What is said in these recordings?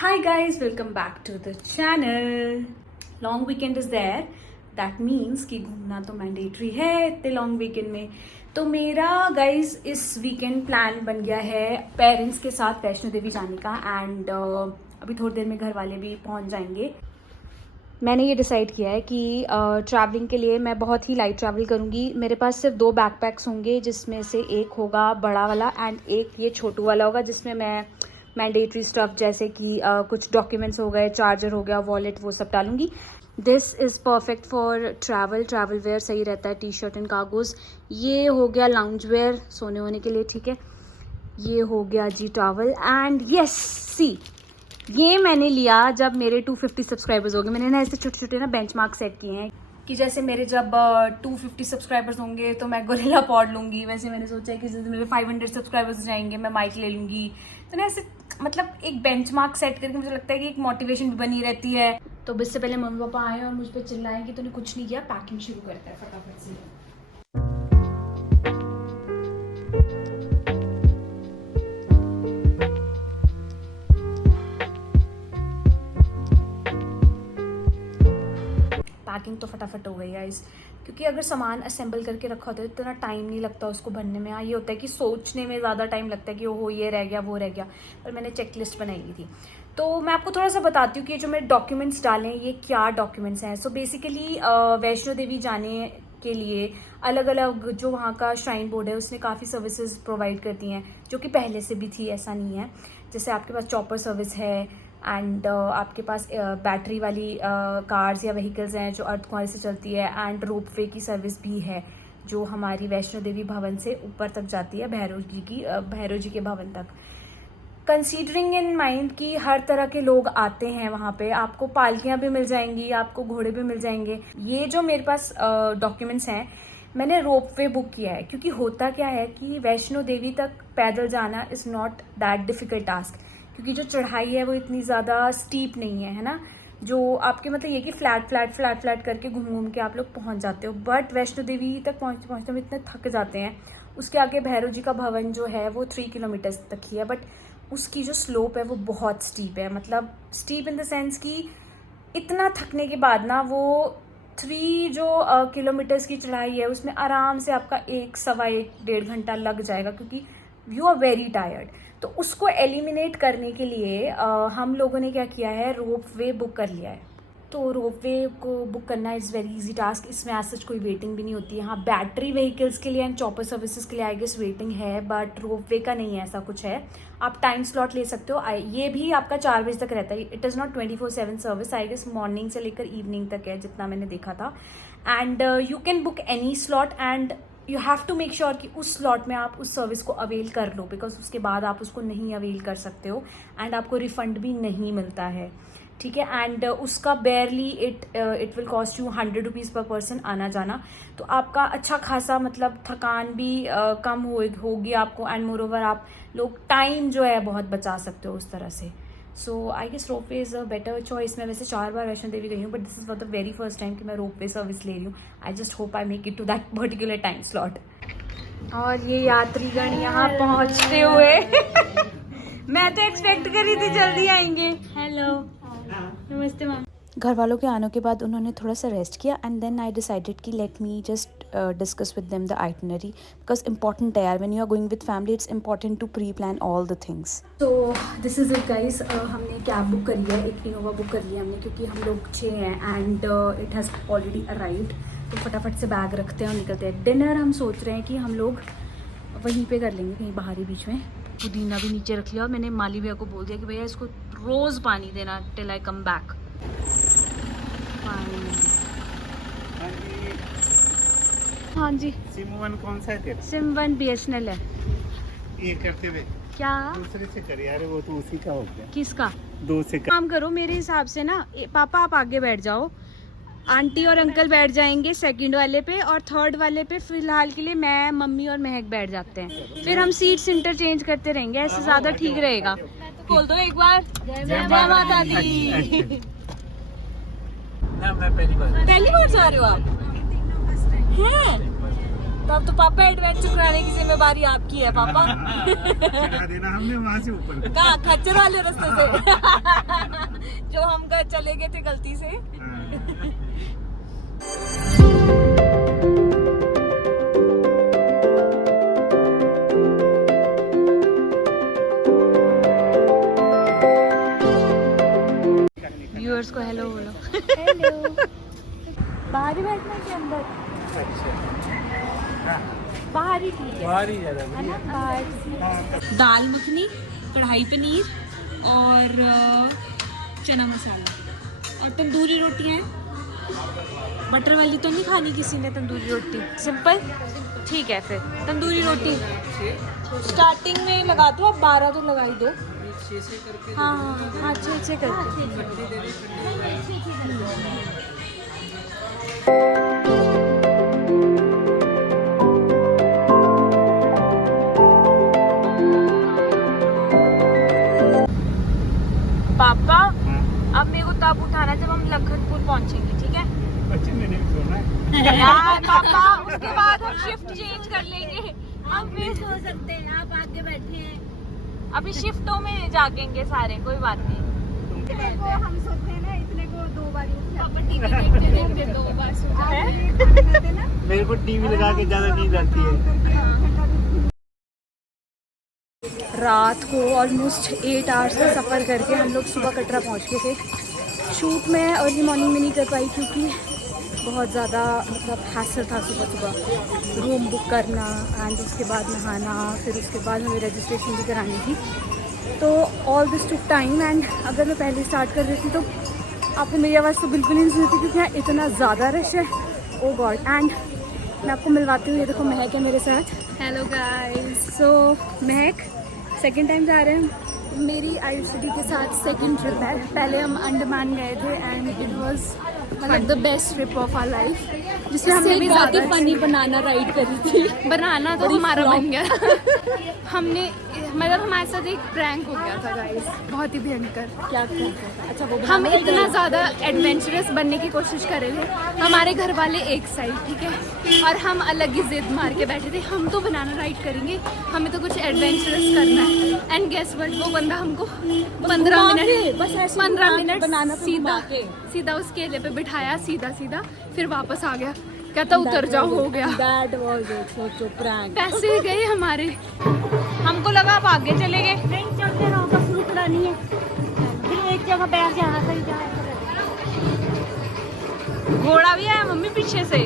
Hi guys, welcome back to the channel. Long weekend is there. That means कि घूमना तो mandatory है इतने लॉन्ग वीकेंड में। तो मेरा गाइज इस वीकेंड प्लान बन गया है पेरेंट्स के साथ वैष्णो देवी जाने का एंड अभी थोड़ी देर में घर वाले भी पहुंच जाएंगे। मैंने ये डिसाइड किया है कि ट्रैवलिंग के लिए मैं बहुत ही लाइट ट्रैवल करूँगी। मेरे पास सिर्फ 2 बैकपैक्स होंगे जिसमें से एक होगा बड़ा वाला एंड एक ये छोटू वाला होगा जिसमें मैं मैंडेटरी स्टफ जैसे कि कुछ डॉक्यूमेंट्स हो गए, चार्जर हो गया, वॉलेट, वो सब डालूंगी। This is perfect for travel wear, सही रहता है, टी शर्ट एंड कार्गोज। ये हो गया लाउंज वेयर सोने वोने के लिए, ठीक है। ये हो गया जी टॉवल एंड यस सी ये मैंने लिया जब मेरे 250 सब्सक्राइबर्स हो गए। मैंने ना ऐसे छोटे छोटे ना बेंचमार्क सेट किए हैं कि जैसे मेरे जब 250 सब्सक्राइबर्स होंगे तो मैं गोरिल्ला पॉड लूँगी। वैसे मैंने सोचा है कि जैसे मेरे 500 सब्सक्राइबर्स जाएंगे मैं माइक ले लूँगी। तो ना ऐसे मतलब एक बेंचमार्क सेट करके मुझे लगता है कि एक मोटिवेशन भी बनी रहती है। तो इससे पहले मम्मी पापा आए और मुझ पर चिल्लाएं कि तूने कुछ नहीं किया, पैकिंग शुरू करता है फटाफट से। पैकिंग तो फटाफट हो गई गाइस, क्योंकि अगर सामान असेंबल करके रखा होता है तो इतना टाइम नहीं लगता उसको भरने में। हाँ, ये होता है कि सोचने में ज़्यादा टाइम लगता है कि ओहो ये रह गया वो रह गया, पर मैंने चेकलिस्ट बनाई हुई थी। तो मैं आपको थोड़ा सा बताती हूँ कि जो मेरे डॉक्यूमेंट्स डाले हैं ये क्या डॉक्यूमेंट्स हैं। सो बेसिकली वैष्णो देवी जाने के लिए अलग अलग जो वहाँ का श्राइन बोर्ड है उसने काफ़ी सर्विसेज प्रोवाइड करती हैं, जो कि पहले से भी थी, ऐसा नहीं है। जैसे आपके पास चॉपर सर्विस है एंड आपके पास बैटरी वाली कार्स या व्हीकल्स हैं जो अर्थ कुमारी से चलती है एंड रोपवे की सर्विस भी है जो हमारी वैष्णो देवी भवन से ऊपर तक जाती है, भैरव जी के भवन तक। कंसीडरिंग इन माइंड कि हर तरह के लोग आते हैं वहाँ पे, आपको पालकियाँ भी मिल जाएंगी, आपको घोड़े भी मिल जाएंगे। ये जो मेरे पास डॉक्यूमेंट्स हैं मैंने रोपवे बुक किया है, क्योंकि होता क्या है कि वैष्णो देवी तक पैदल जाना is not that difficult task, क्योंकि जो चढ़ाई है वो इतनी ज़्यादा स्टीप नहीं है, है ना। जो आपके मतलब ये कि फ्लैट करके घूम के आप लोग पहुंच जाते हो। बट वैष्णो देवी तक पहुंचते हम इतने थक जाते हैं। उसके आगे भैरव जी का भवन जो है वो 3 किलोमीटर तक ही है, बट उसकी जो स्लोप है वो बहुत स्टीप है। मतलब स्टीप इन द सेंस कि इतना थकने के बाद ना वो 3 जो किलोमीटर्स की चढ़ाई है उसमें आराम से आपका 1, सवा 1, 1.5 घंटा लग जाएगा, क्योंकि यू आर वेरी टायर्ड। तो उसको एलिमिनेट करने के लिए हम लोगों ने क्या किया है, रोप वे बुक कर लिया है। तो रोप वे को बुक करना इज़ वेरी इजी टास्क, इसमें आज सच कोई वेटिंग भी नहीं होती है। हाँ, बैटरी व्हीकल्स के लिए एंड चॉपर सर्विसेज के लिए आई गेस वेटिंग है, बट रोप वे का नहीं है, ऐसा कुछ है। आप टाइम स्लॉट ले सकते हो, ये भी आपका 4 बजे तक रहता है। It is not 24/7 service, I guess morning से लेकर इवनिंग तक है जितना मैंने देखा था। And you can book any slot and you have to make sure कि उस स्लॉट में आप उस सर्विस को अवेल कर लो, बिकॉज उसके बाद आप उसको नहीं अवेल कर सकते हो एंड आपको रिफंड भी नहीं मिलता है, ठीक है। एंड उसका बेयरली it will cost you 100 rupees पर पर्सन आना जाना। तो आपका अच्छा खासा मतलब थकान भी कम होगी आपको एंड मोर ओवर आप लोग टाइम जो है बहुत बचा सकते हो उस तरह से। So I guess ropeway is a better choice. मैं वैसे 4 बार वैष्णो देवी गई हूँ, but this is for the very first time कि मैं रोपवे सर्विस ले रही हूँ। I just hope I make it to that particular time slot. और ये यात्रीगण यहाँ पहुँचते हुए मैं तो एक्सपेक्ट कर रही थी जल्दी आएंगे। हेलो, नमस्ते मैम। घर वालों के आने के बाद उन्होंने थोड़ा सा रेस्ट किया एंड देन आई डिसाइडेड कि let me just discuss with them the itinerary, because important है यार, when you are going with family it's important to pre plan all the things. तो दिस इज़ इट गाइस, हमने cab book करी है, एक Innova book करी है हमने, क्योंकि हम लोग 6 हैं and it has already arrived. तो फटाफट से बैग रखते हैं और निकलते हैं। डिनर हम सोच रहे हैं कि हम लोग वहीं पे कर लेंगे, कहीं बाहरी बीच में। पुदीना भी नीचे रख लिया और मैंने माली भैया को बोल दिया कि भैया इसको रोज़ पानी देना टिल आई कम बैक। हाँ जी, सिम 1 कौन सा है तेरा? सिम 1 BSNL है। ये करते हुए क्या दूसरे से कर यार, वो तो उसी का हो गया। किसका? 2 से कर। काम करो मेरे हिसाब से ना, पापा आप आगे बैठ जाओ, आंटी और अंकल बैठ जाएंगे सेकंड वाले पे, और थर्ड वाले पे फिलहाल के लिए मैं, मम्मी और महक बैठ जाते हैं। फिर हम सीट्स इंटरचेंज करते रहेंगे, ऐसे ज़्यादा ठीक रहेगा। बोल दो एक बार, जय माता दी। ना मैं पहली बार जा रहे हो आप? हैं? तब तो पापा एडवेंचर कराने की जिम्मेदारी आपकी है पापा। चढ़ा देना हमने वहाँ से ऊपर। कहाँ? खच्चर वाले रास्ते से। गए थे गलती से। व्यूअर्स को हेलो बोलो। हेलो। बाहर ही बैठना है कि अंदर? बाहर ही ठीक है। बाहर ही ज्यादा है ना, बाहर। दाल मखनी, कढ़ाई पनीर और चना मसाला और तंदूरी रोटियां हैं। बटर वाली तो नहीं खानी किसी ने तंदूरी रोटी? सिंपल ठीक है, फिर तंदूरी रोटी स्टार्टिंग में लगा दो, अब 12 तो लगा ही दो। हाँ हाँ हाँ, अच्छे करके। पापा अब मेरे को तब उठाना जब हम लखनपुर पहुंचेंगे, ठीक है? बच्चे मैंने भी सोना है यार पापा, उसके बाद हम शिफ्ट चेंज कर लेंगे। आप भी सो सकते हैं, आप आगे बैठे हैं। अभी शिफ्टों में जागेंगे सारे, कोई बात नहीं। इतने को हम सोते हैं ना, इतने को 2 बार पापा टीवी देखते देखते 2 बार सो जाते हैं। मेरे को टीवी लगा के ज्यादा नींद आती है। रात को ऑलमोस्ट 8 आवर्स का सफ़र करके हम लोग सुबह कटरा पहुंच गए थे। शूट मैं अर्ली मॉर्निंग में नहीं कर पाई क्योंकि बहुत ज़्यादा मतलब हैसल था सुबह सुबह रूम बुक करना एंड उसके बाद नहाना, फिर उसके बाद हमें रजिस्ट्रेशन भी करानी थी। तो all this took time and अगर मैं पहले स्टार्ट कर रही थी तो आपको मेरी आवाज़ तो बिल्कुल नहीं सुनी थी क्योंकि यहाँ इतना ज़्यादा रश है। ओ गॉड। एंड मैं आपको मिलवाती हूँ, ये देखो महक है मेरे साथ। Hello guys. सो महक सेकेंड टाइम जा रहे हैं। मेरी आईआईटी के साथ सेकंड ट्रिप है। पहले हम अंडमान गए थे एंड इट वाज मतलब the best trip of our life, जिसमें हमने भी बहुत ही फनी बनाना राइड करी थी। बनाना तो हमारा बन गया। हमने मतलब हमारे साथ एक प्रैंक हो गया था गाइस, बहुत ही भयंकर। क्या प्रैंक? अच्छा वो हम इतना ज़्यादा एडवेंचरस बनने की कोशिश कर रहे थे, हमारे घर वाले एक साइड, ठीक है, और हम अलग ही जिद मार के बैठे थे, हम तो बनाना राइड करेंगे, हमें तो कुछ एडवेंचरस करना है। एंड गेस व्हाट, वो बंदा हमको 15 मिनट बनाना सीधा उस केले पे बिठाया, सीधा सीधा, फिर वापस आ गया, कहता उतर जाओ, हो गया। That was it, सोचो प्रैंक। पैसे गए हमारे। हमको लगा आप आगे चले गए। नहीं, चलते रहो, बस रुकना नहीं है, फिर एक जगह बैठ जाना, कहीं जाए। घोड़ा भी आया मम्मी पीछे से।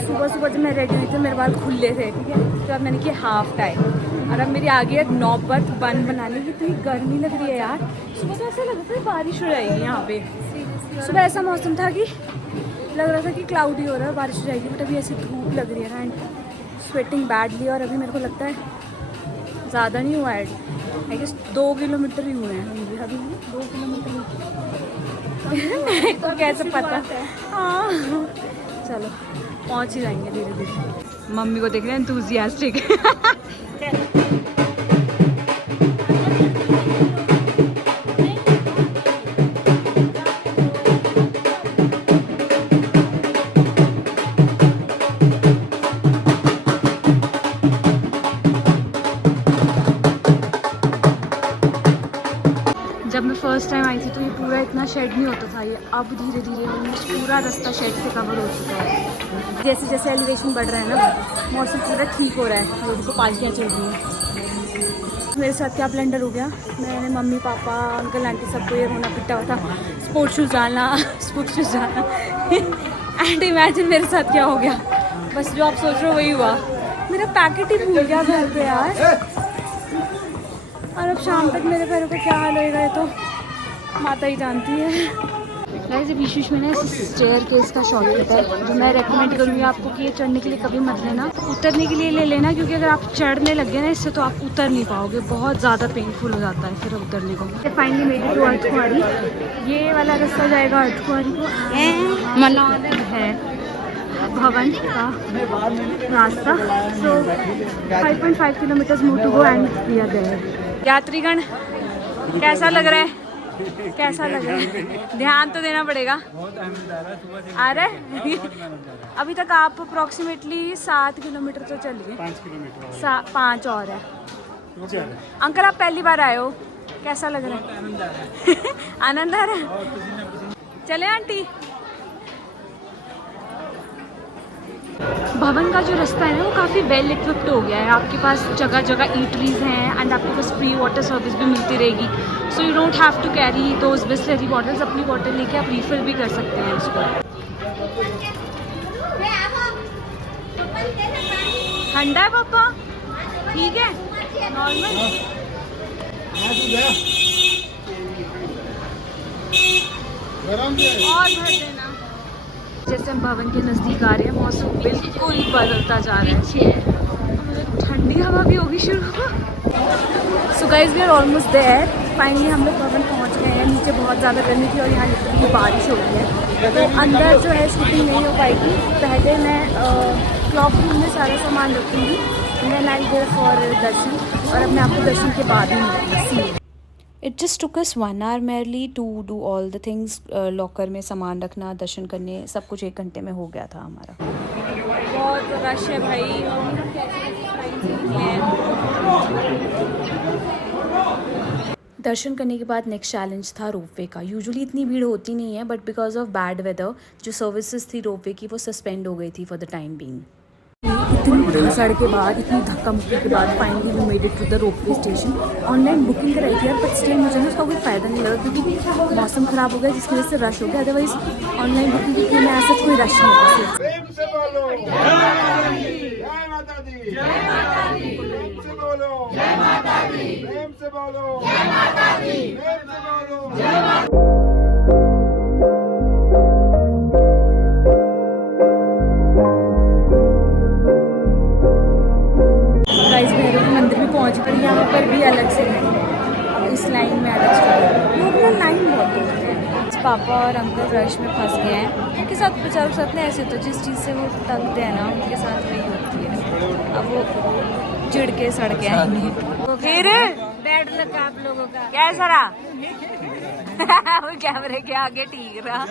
सुबह सुबह जब मैं रेडी हुई थी मेरे बाल खुले थे, ठीक है, तो अब मैंने किया हाफ टाई और अब मेरी आगे है नौबत बन बनाने की। इतनी गर्मी लग रही है यार, सुबह तो ऐसा लग रहा था बारिश हो जाएगी यहाँ पे। सुबह ऐसा मौसम था कि लग रहा था कि क्लाउडी हो रहा है, बारिश हो जाएगी, बट अभी ऐसी धूप लग रही है ना एंड स्वेटिंग बैडली। और अभी मेरे को लगता है ज़्यादा नहीं हुआ है, आई गेस 2 किलोमीटर ही हुए हैं अभी 2 किलोमीटर। मेरे को कैसे पता? हाँ चलो पहुँच ही जाएंगे धीरे धीरे। मम्मी को देख रहे हैं एंथुसियास्टिक। जब मैं फर्स्ट टाइम आई थी तो ये पूरा इतना शेड नहीं होता था, ये अब धीरे धीरे पूरा रास्ता शेड से कवर हो चुका है। जैसे जैसे एलिवेशन बढ़ रहा है ना, मौसम पूरा ठीक हो रहा है, लोगों को पार्टियाँ चल रही हैं। मेरे साथ क्या ब्लंडर हो गया, मैंने मम्मी पापा अंकल आंटी सबको ये रोना पिटा हुआ था, स्पोर्ट्स शूज़ डालना एंड इमेजिन मेरे साथ क्या हो गया। बस जो आप सोच रहे हो वही हुआ, मेरा पैकेट ही भूल गया घर पे यार। और अब शाम तक मेरे पैरों का क्या हाल होएगा ये तो माता ही जानती है। वैसे बीच में ना स्टेयर केस का शॉर्टकट है जो मैं रेकमेंड करूँगी आपको कि ये चढ़ने के लिए कभी मत लेना, उतरने के लिए ले लेना, क्योंकि अगर आप चढ़ने लग गए ना इससे तो आप उतर नहीं पाओगे, बहुत ज़्यादा पेनफुल हो जाता है फिर उतरने को। फाइनली मेरी टू अर्धकुंवारी, ये वाला रास्ता जाएगा अर्धकुंवारी को, मनाल है भवन का रास्ता। So 5.5 kilometres more to go and we are there. यात्रीगण कैसा लग रहा है? कैसा लग रहा है? ध्यान तो देना पड़ेगा। आ रहा है? अभी तक आप अप्रोक्सीमेटली 7 किलोमीटर तो चल गए। 5 किलोमीटर 5 और है। चल। अंकल आप पहली बार आए हो? कैसा लग रहा है? आनंद आ रहा है? चले आंटी। भवन का जो रास्ता है ना वो काफ़ी वेल इक्विप्ड हो गया है। आपके पास जगह जगह ईटरीज हैं एंड आपके पास फ्री वाटर सर्विस भी मिलती रहेगी। So you don't have to carry those Bisleri bottles. अपनी बॉटल लेके आप रिफिल भी कर सकते हैं इसको। ठंडा है पापा? ठीक है, नॉर्मल। और भर देना। जैसे हम भवन के नज़दीक आ रहे हैं मौसम बिल्कुल बदलता जा रहा है। ठंडी हवा भी होगी शुरू। So guys we are almost there. Finally हम लोग भवन पहुंच गए हैं। नीचे बहुत ज़्यादा गर्मी थी और यहाँ लिटरली बारिश हो रही है, तो अंदर जो है शूटिंग नहीं हो पाएगी। पहले मैं क्लॉक रूम में सारा सामान रखूँगी, देन आई गो फॉर दर्शन, और अब मैं आपको दर्शन के बाद ही मिलूँगी। It just took us 1 hour merely to do all the things. Locker में सामान रखना, दर्शन करने, सब कुछ 1 घंटे में हो गया था हमारा। बहुत रश है भाई। दर्शन करने के बाद नेक्स्ट चैलेंज था रोपवे का। यूजुअली इतनी भीड़ होती नहीं है, but because of bad weather जो सर्विसेज थी रोपवे की वो सस्पेंड हो गई थी फॉर द टाइम बीइंग। इतनी भीड़ के बाद, इतनी धक्का मुक्की के बाद finally we made it to the ropeway station. Online booking कराई थी यार, बट स्टिल मुझे ना उसका कोई फ़ायदा नहीं लगा क्योंकि मौसम ख़राब हो गया जिसकी वजह से रश हो गया। अदरवाइज ऑनलाइन बुकिंग के लिए मैं ऐसा कोई रश नहीं होता। प्रेम से बोलो जय माता दी, जय माता दी। प्रेम से बोलो जय माता दी, प्रेम से बोलो जय माता दी, प्रेम से बोलो जय माता दी। गाइस भैरव के मंदिर भी पहुंच गए। यहाँ पर भी अलग से लाइन है, अब इस लाइन में अलग से लोग ना लाइन बहुत होते हैं। पापा और अंकल रश में फंस गए हैं। उनके साथ बेचारों के साथ ना ऐसे होता है, जिस चीज़ से वो तंगते हैं ना उनके साथ वही होती है। अब वो चिढ़ के सड़ के आएंगे। तो फिर बैड लग आप लोगों का कैसा रहा? वो कैमरे के आगे ठीक रहा।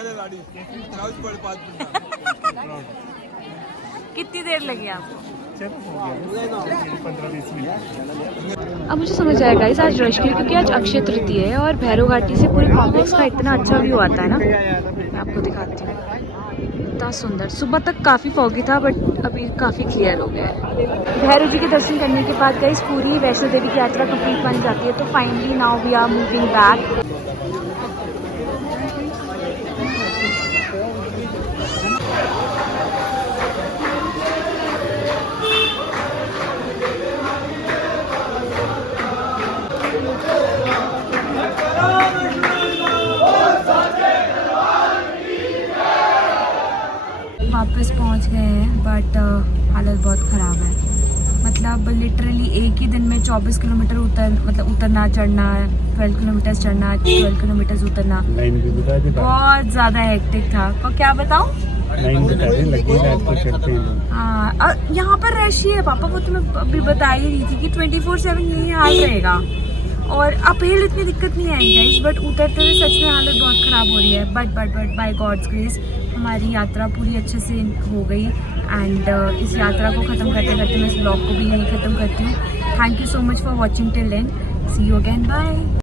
कितनी देर लगी आपको? 15-20 मिनट। अब मुझे समझ आएगा इस आज रश क्यों, क्योंकि आज अक्षय तृतीया है और भैरव घाटी से पूरे कॉम्प्लेक्स का इतना अच्छा व्यू आता है ना। मैं आपको दिखाती हूँ, इतना सुंदर। सुबह तक काफ़ी फॉगी था बट अभी काफ़ी क्लियर हो गया है। भैरव जी के दर्शन करने के बाद गाइस पूरी वैष्णो देवी की यात्रा कंप्लीट बन जाती है। तो finally now we are moving back. वापस पहुंच गए हैं बट हालत बहुत ख़राब है। मतलब लिटरली एक ही दिन में 24 किलोमीटर उतरना चढ़ना, 12 किलोमीटर चढ़ना, 12 किलोमीटर उतरना, लाइन भी बता दे। बहुत ज़्यादा हेक्टिक था। और क्या बताऊँ, लाइन बता दे, लगी रात को चढ़ते हैं। हाँ, यहाँ पर रश ही है पापा, वो तो मैं अभी बता ही रही थी कि 24/7 यही हाल रहेगा। और अपहिल इतनी दिक्कत नहीं आएगी गाइस, बट उतरते हुए सच में हालत बहुत ख़राब हो रही है। बट बाय गॉड्स ग्रेस हमारी यात्रा पूरी अच्छे से हो गई। एंड इस यात्रा को ख़त्म करते करते मैं इस ब्लॉग को भी यहीं ख़त्म करती हूँ। Thank you so much for watching till end. See you again, bye.